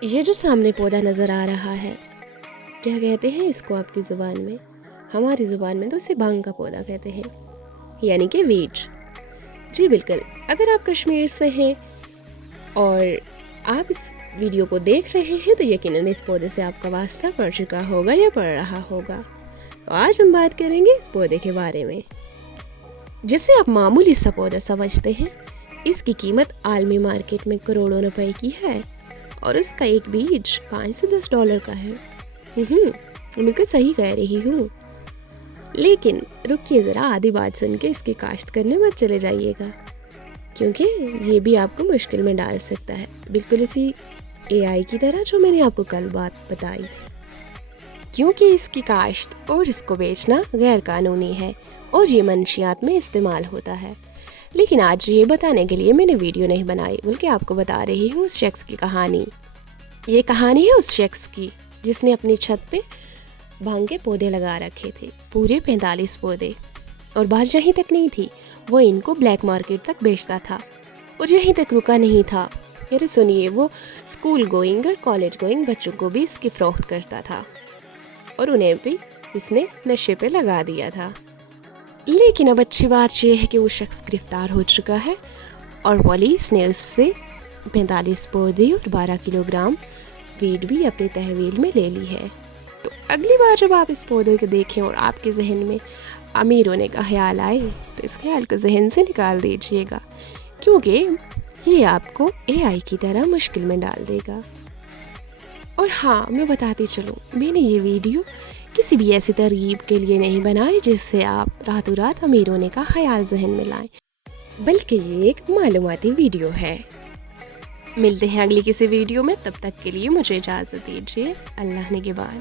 یہ جو سامنے پودا نظر آ رہا ہے، کیا کہتے ہیں اس کو آپ کی زبان میں؟ ہماری زبان میں تو اسے بھنگ کا پودا کہتے ہیں، یعنی کہ ویٹ۔ جی بالکل، اگر آپ کشمیر سے ہیں اور آپ اس ویڈیو کو دیکھ رہے ہیں تو یقیناً اس پودے سے آپ کا واسطہ پڑ چکا ہوگا یا پڑ رہا ہوگا۔ تو آج ہم بات کریں گے اس پودے کے بارے میں، جسے آپ معمولی سا پودا سمجھتے ہیں۔ اس کی قیمت عالمی مارکیٹ میں کروڑوں روپے کی ہے اور اس کا ایک بیج $5 سے $10 کا ہے۔ بالکل صحیح کہہ رہی ہوں۔ لیکن رکیے ذرا، آدھی بات سن کے اس کی کاشت کرنے مت چلے جائیے گا، کیونکہ یہ بھی آپ کو مشکل میں ڈال سکتا ہے، بالکل اسی AI کی طرح جو میں نے آپ کو کل بات بتائی تھی۔ کیونکہ اس کی کاشت اور اس کو بیچنا غیر قانونی ہے اور یہ منشیات میں استعمال ہوتا ہے۔ لیکن آج یہ بتانے کے لیے میں نے ویڈیو نہیں بنائی، بلکہ آپ کو بتا رہی ہوں اس شخص کی کہانی۔ یہ کہانی ہے اس شخص کی جس نے اپنی چھت پہ بھنگ کے پودے لگا رکھے تھے، پورے 45 پودے، اور بات یہیں تک نہیں تھی، وہ ان کو بلیک مارکیٹ تک بیچتا تھا۔ اور یہیں تک رکا نہیں تھا، ارے سنیے، وہ اسکول گوئنگ اور کالج گوئنگ بچوں کو بھی اس کی فروخت کرتا تھا اور انہیں بھی اس نے نشے پہ لگا دیا تھا۔ لیکن اب اچھی بات یہ ہے کہ وہ شخص گرفتار ہو چکا ہے اور پولیس نے اس سے 45 پودے اور 12 کلو گرام ویڈ بھی اپنی تحویل میں لے لی ہے۔ تو اگلی بار جب آپ اس پودے کو دیکھیں اور آپ کے ذہن میں امیر ہونے کا خیال آئے تو اس خیال کو ذہن سے نکال دیجیے گا، کیونکہ یہ آپ کو AI کی طرح مشکل میں ڈال دے گا۔ اور ہاں، میں بتاتی چلوں، میں نے یہ ویڈیو کسی بھی ایسی ترغیب کے لیے نہیں بنائی جس سے آپ راتوں رات امیر ہونے کا خیال ذہن میں لائیں، بلکہ یہ ایک معلوماتی ویڈیو ہے۔ ملتے ہیں اگلی کسی ویڈیو میں، تب تک کے لیے مجھے اجازت دیجیے۔ اللہ نگہبان۔